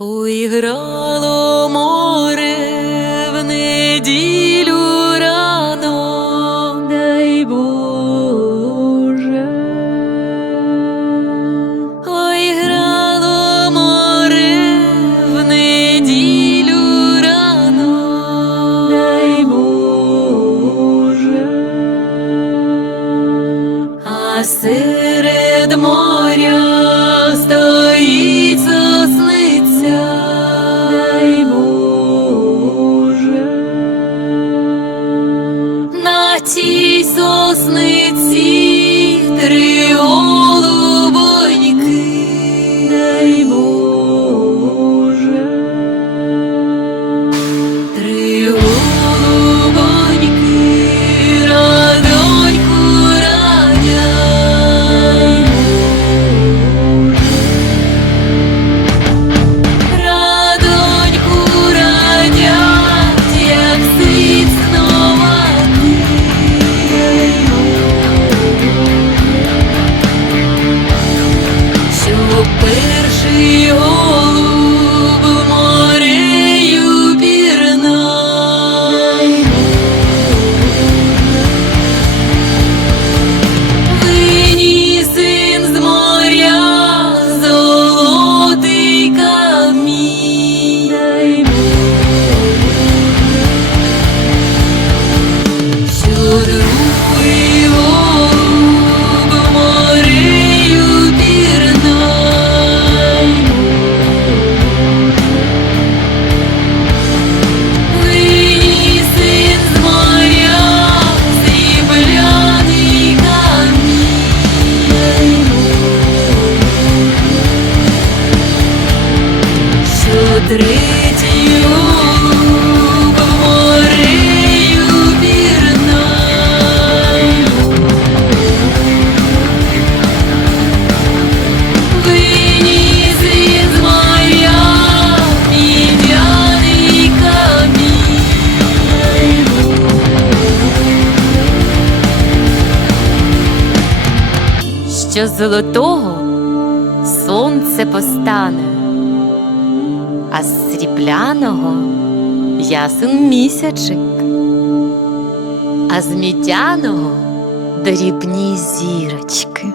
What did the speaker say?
Уіграло море в неділю. тій сосниці. що з золотого сонце постане, а з срібляного ясен місячик, а з мідяного дрібні зірочки.